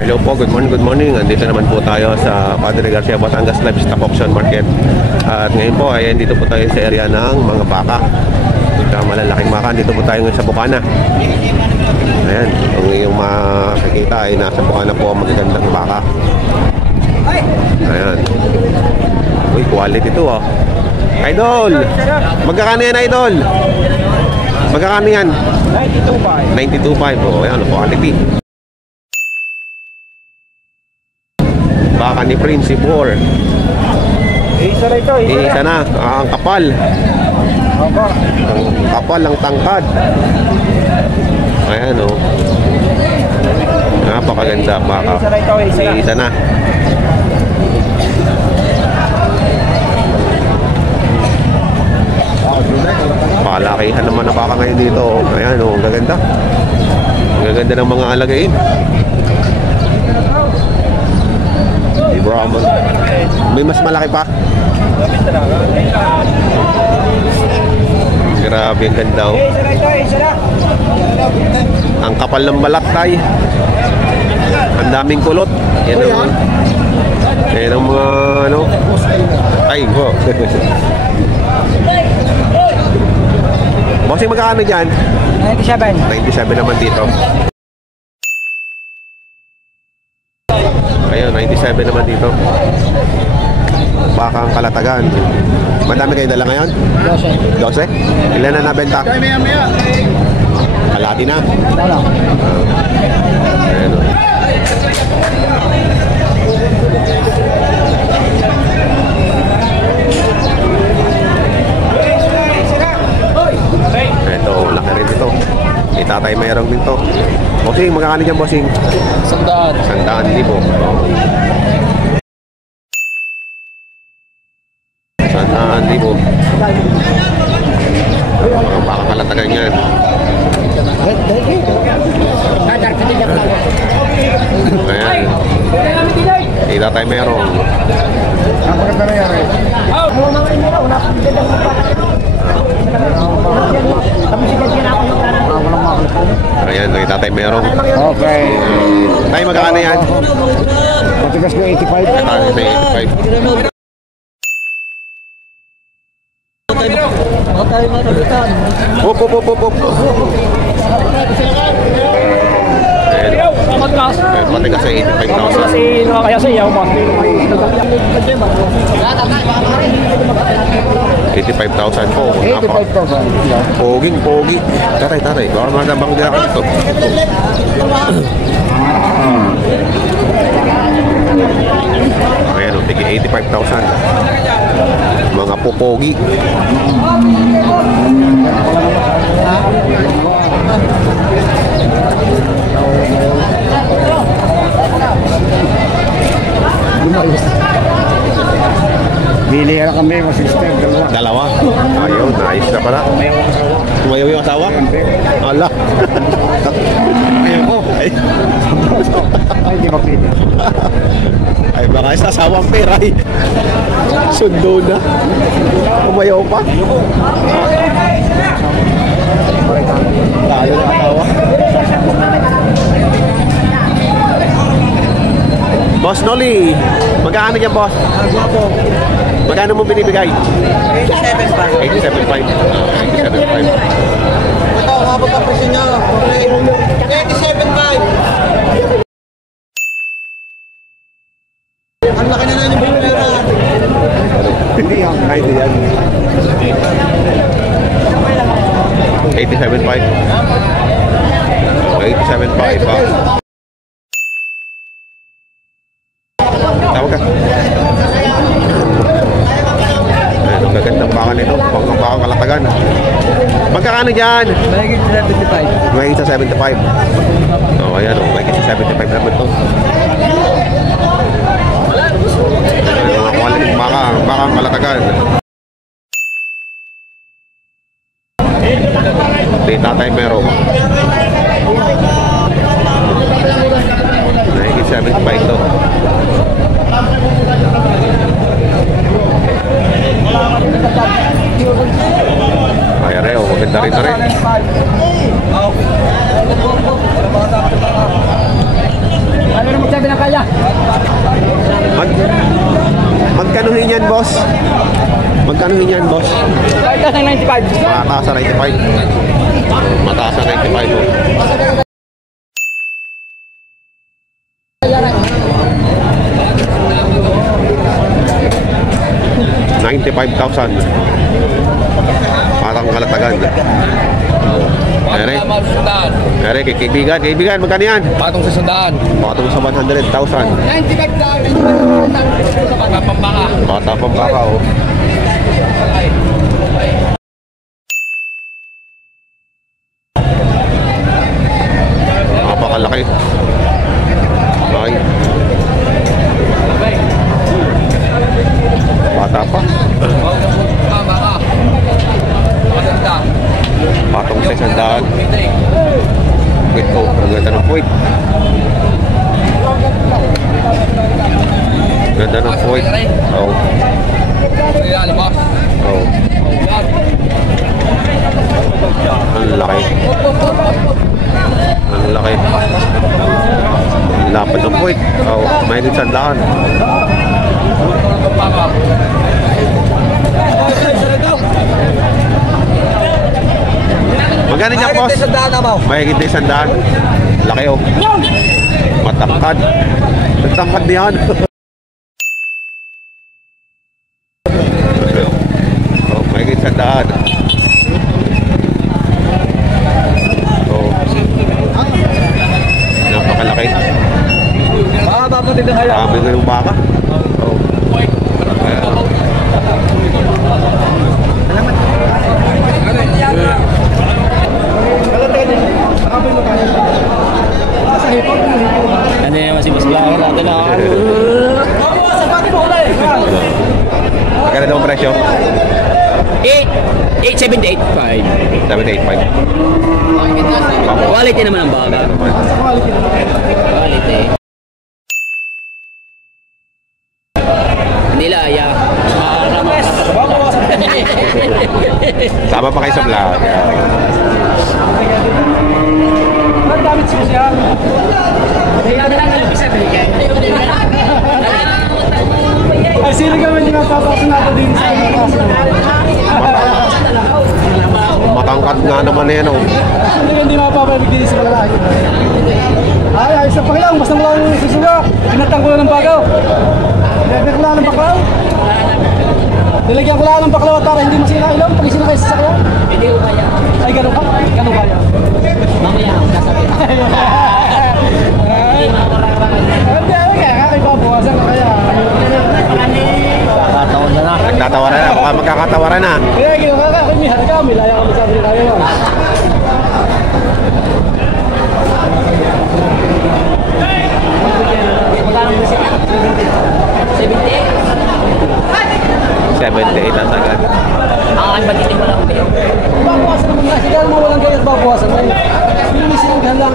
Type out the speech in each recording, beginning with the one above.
Hello po, good morning. Andito naman po tayo sa Padre Garcia, Batangas Livestock Auction Market. At ngayon po ay dito po tayo sa area ng mga baka. Malalaking baka, dito po tayo sa Bukana. Ayan, kung yung makikita ay nasa Bukana po ang magagandang baka. Ayan. Uy, quality ito oh. Idol! Magkakano yan, Idol? Magkakano yan? 92.5. 92.5 oh, ayan, quality. Baka ni Prince Ibor. Isa na ito, isa na. Ang kapal. Ang kapal, ang tangkad. Ayan o. Napakaganda baka. Isa na. Palakihan naman ang baka ngayon dito. Ayan o, ang gaganda. Ang gaganda ng mga alagain. Brahman. May mas malaki pa. Grabe ang ganda oh. Ang kapal ng balat tay. Ang daming kulot. Yan ang yan ang mga ano. Ay po. Bossing magkano dyan? 97. 97 naman dito. Ayun, 97 naman dito. Baka ang Kalatagan. Madami kayo dala ngayon? 12. 12? Ilan na nabenta? Kalati na? Ayun. Ito, laki rin ito. Itatay mayroong din to. Bossing, magkakano dyan, bossing? 100. 100,000. 100,000. Mga baka Kalatagan yan. Ayan. Itatay mayroong. Ayan, itatay mayroong. Okay. Tay, magkakano yan? Matigas ko 85. Ito 85. Op. Matigas sa 85,000. Kaya sa iyo ba? 85,000 po. 85,000. Pogi. Taray. Baka magabang din ako dito. Ayan o, tigi 85,000. Mga popogi. Bili na kami, sister, Dalawa. Ayun, nice na pala. Tumayaw yung asawa? Ala. Ayun ko. Ay, di ba pili? Ay, baka isa asawang pera eh. Sundo na. Tumayaw pa. Talo ng asawa. Boss Noli, magkano yan, boss? Magkano mo binibigay? 87.5. 87.5. Ito, umabot ang presyo nyo. 87.5. Ang laki na lang yung pera. Hindi yan. Kahit yan. 87.5. 87.5 ba? Tawag ka. Ayan, ang gagandang baka nito. Pang baka Kalatagan. Magkakano dyan? Mahigit sa 75. Oh, ayan o. Mahigit sa 75 naman ito. Mga quality baka. Baka Kalatagan. Tatay Merong. Mahigit 75 ito. Ay, Areo, maganda rin na rin. Ano naman Sabi na kaya. Magkanuhin yan, boss? Magkanuhin yan, boss? Kaya ng 95. Mataas sa 95. Mataas sa 95. Oh. 95,000. Parang kalatagan. Ere, kaibigan, magkano yan? Patong sa sandaan. Patong sa 100,000. 95,000. Bata pambaka. Bata pang baka, oh. Napakalaki. Ay. Bata pa. Baka. Maganda. Patong sa 100. Wait, oh, ang ganda ng point. Ganda ng point. Oh. Oh. Ang laki. Ang laki. Ang lapad ng point. Oh, may din sandaan. Magkano niya, boss? Mahigit na 100. Laki, oh. Matangkad. Matangkad niyan. Oh, mahigit 100. Oh. Napakalaki. Dami na yung baka. Oh. Ano naman si Mas Blanco natin na Magkano daw ang presyo? 878.5. 785. Quality naman ang baga. Quality. Nilaya. Sama pa kayo sa vlog. Ang damit special. Ay, sino ka man yung napapasok natin din sa Matangkad nga naman na yan, oh. Sino ka hindi mapapabig din sa lalaki? Ay, ayos na pakilang. Basta mo lang susuga. Pinatang ko lang ng bagaw. Nilagyan ko lang ng baklaw. Nilagyan ko lang ng baklaw at para hindi masira ilaw. Pag sino kayo sa sakla. Hindi ko kaya. Ay, ganun ka? Ganun kaya. Mamaya ako sasabihin. Hindi makakarang. Hindi, kaya kakaibabawasan ka kaya. Nakataon na na. Nagtatawaran na. Baka magkakatawaran na. Kaya ginawa ka, may hari ka, may laya ka magsabi na kayo. Magkano mo siya? 78? 78 ang sagad. Ang aking batitin mo lang kayo. Babawasan naman nga, sige naman walang ganyan babawasan na yun. Hindi sinanggahan lang.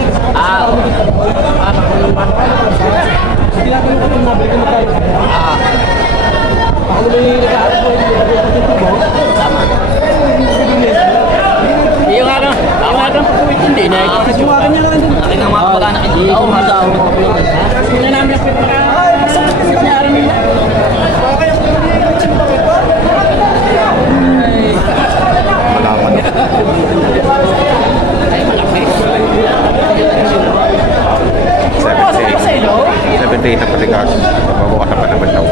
Pinapin ko itong nabili ko magkayo. Ako may nagkaharap ko yung Yung aking pagkuwit hindi na. Sumakin niya lang din. Aking ang mga kamag-anak hindi. Oo, madaw. Hindi namin ang pipaka. Ay, basta nangyari nila. Baka kaya kung hindi yung sinipakit pa. Malaman. Ay, malaki. 78 ang patigas. Mabawasan pa naman daw.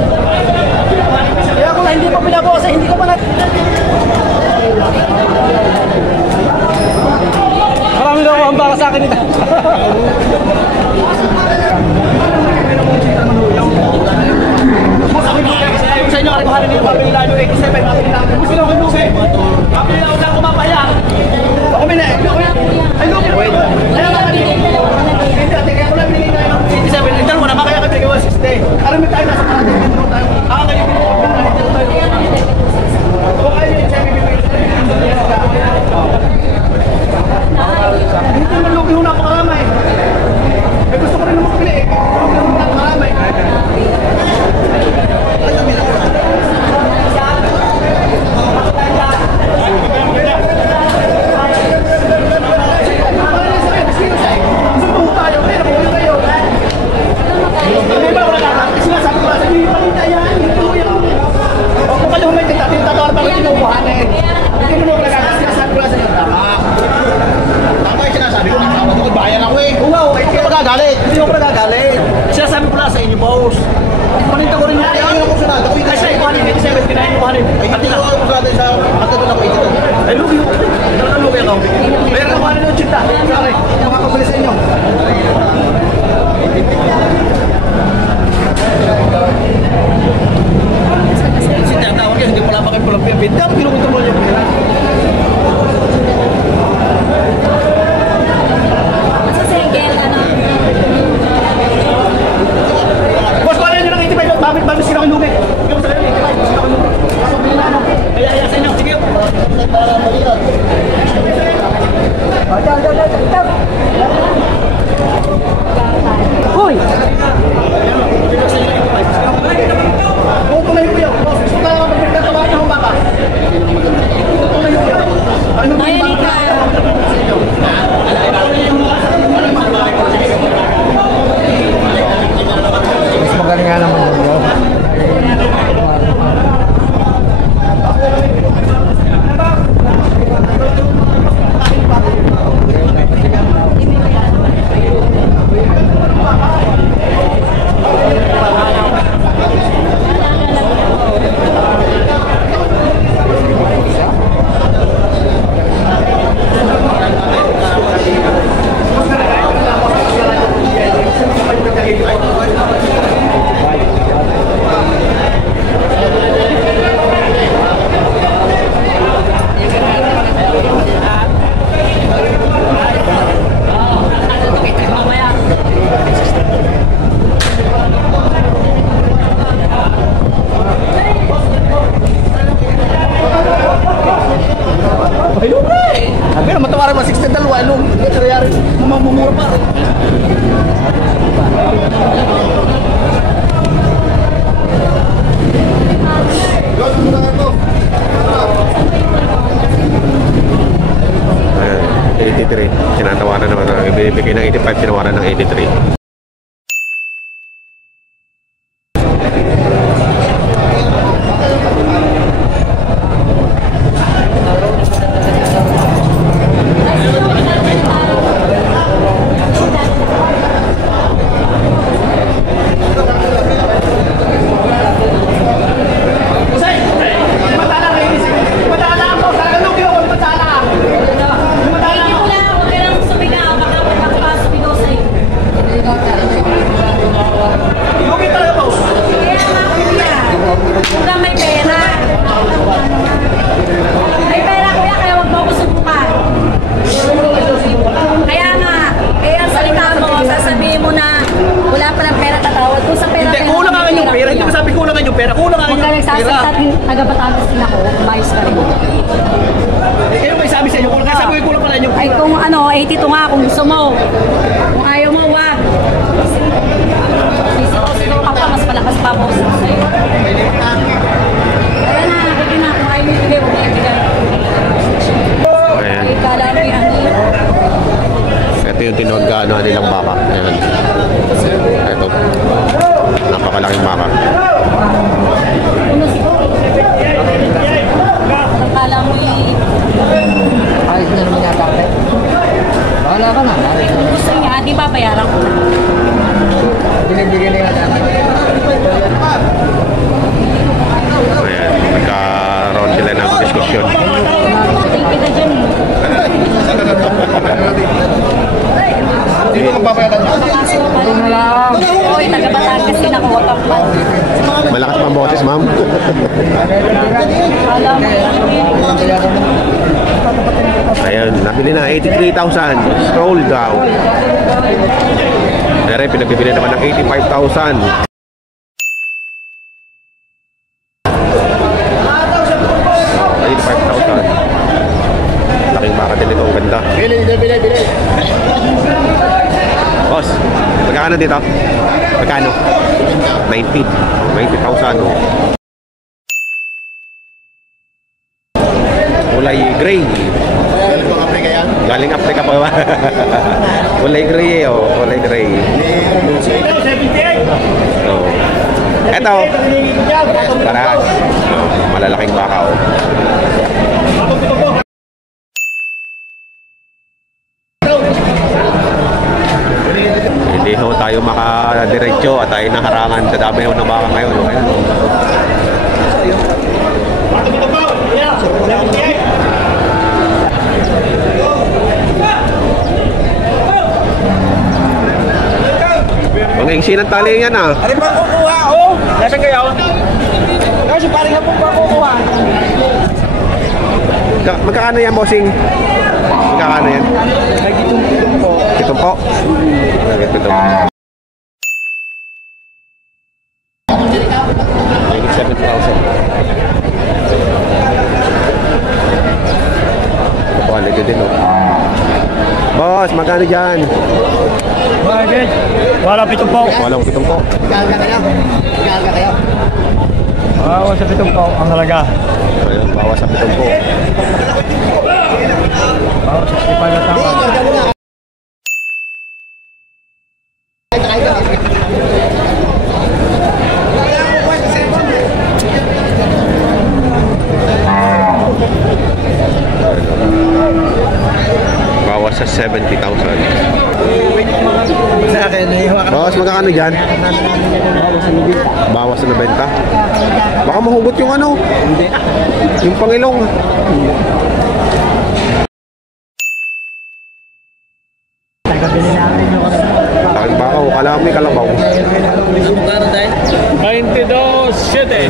Kaya kung hindi pa pinabawasan, hindi ko pa na... Marami daw ang baka sa akin ito. Sa inyo, kalimuhanin niyo yung papilaan yung 87, papilaan yung gusto lang kay Lupe. Papilaan lang kumapaya. Ako may na, ay Lupe. Ayaw na, kaya ko lang binigay na yung 87. Ito mo na, makaya ka binigay 160. Aram galing. Siya sabi ko lang sa inyo, boss. Paninta ko rin yung kaya. Ay, siya, ikuhanin. 87, kinahin ko kuhanin. Pati lang. Ay, lugi. Talagang lugi ako. Pero kuhanin yung chita. Sorry. Makakabili sa inyo. Kasi tinatawag yan, hindi pala pa kayo pulang pinapin. Dami kinukuntro mo niyo. Sa single, ano? Boss, kuhanin nyo ng 85. Bakit sila kinugi? Yung sa kayo, 85. Sila kinugi. Sabihin na ano. Kaya sa inyo. Sige. Hoy! Kung tumayo ko yun, boss, gusto tayo magpagkatawa ng baka. Tumayo ko yun. Ano ba yung Mayanig ka. Mas magaling nga naman yun. Pero matawaran mo 62 ano? Nangyayari mamumura pa. Ayan, 83. Sinatawaran naman. Binibigay ng 85, sinawaran ng 83. Hindi ko na, huwag ka lang sumigaw. Baka magpapasok ikaw sa'yo. Lugi talaga, boss. Kaya nga, kuya. Huwag kang may pera. May pera, kuya, kaya huwag mo ako subukan. Kaya nga, ang salita mo, sasabihin mo na wala pa ng pera tatawad. Kung sa pera, Hindi, kulang nga yung pera. Hindi ko sabi kulang nga yung pera. Kulang nga Huwag ka yung nagsasalita pera. at taga-Batangas din ako, umayos ka rin. Kayo may sabi sa inyo, kulang. Kaya sabi ko kulang pala yung Ay kung ano, 82 nga kung gusto mo. Kung ayaw mo, wag. Sisigaw ka pa, mas malakas pa po sa'yo. Kaya na, kaya na, kung ayaw mo ibigay, huwag na ibigay. Ayan. Ay, kala mo yung ano yun. Ito yung tinawag nilang baka. Ayan. Ito. Napakalaking baka. Kala mo yung... Ayos na naman yata. Bahala ka na. Kung gusto niya, di ba bayaran ko na? Binibigyan niya natin. Ayan. Nagkaroon sila ng diskusyon. Tingin ka dyan eh. Hindi ko papayaran niya. Papasok ka lang. Oy, taga-Batangas din ako. Wag kang pan. Malakas pang boses, ma'am. Kala mo Ayan, nabili na 83,000. Scroll down. Pero pinagbibili naman ng 85,000. Laking baka din ito, ang ganda. Bili. Boss, magkano dito? Magkano? 90. 90,000. Oh. Kulay gray. Galing Afrika pa ba? Kulay gray oh, kulay gray. Oh. Eto. Parehas. Oh, malalaking baka oh. Hindi ho tayo makadiretso at tayo naharangan sa dami ng baka ngayon. Ayan. Mga ingsi ng tali yan ah. Ano ba kukuha? Oh, nasaan kayo? Kasi parang nga po ba kukuha? Magkakano yan, bossing? Magkakano yan? Ay, gitong po. Ito po. Ito. 7,000. Quality din, oh. Boss, magkano dyan? Bakit? Wala pitong po. Walang pitong po. Gaga kayo. Gaga kayo. Wala sa pitong po ang halaga. Ayan, bawas sa pitong po. Bawas sa 65 na tama. Bawas sa 70,000. Sa akin, naihawa ka. Bawas magkano dyan? Bawas na benta. Baka mahugot yung ano? Hindi. Yung pangilong. Tagabili natin yung Bakit bakaw? Kalami, kalabaw. 22.7.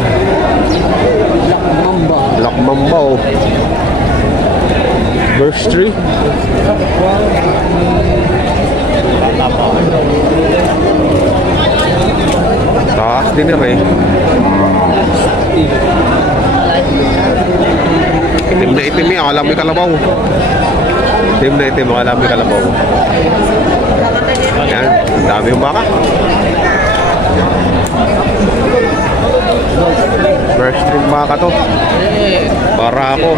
Black Mambaw. Verse 3. Taas din eh. Itim na itim yan, akala mo'y kalabaw. Itim na itim, akala mo'y kalabaw. Yan, dami yung baka. First stream baka to. Para ako.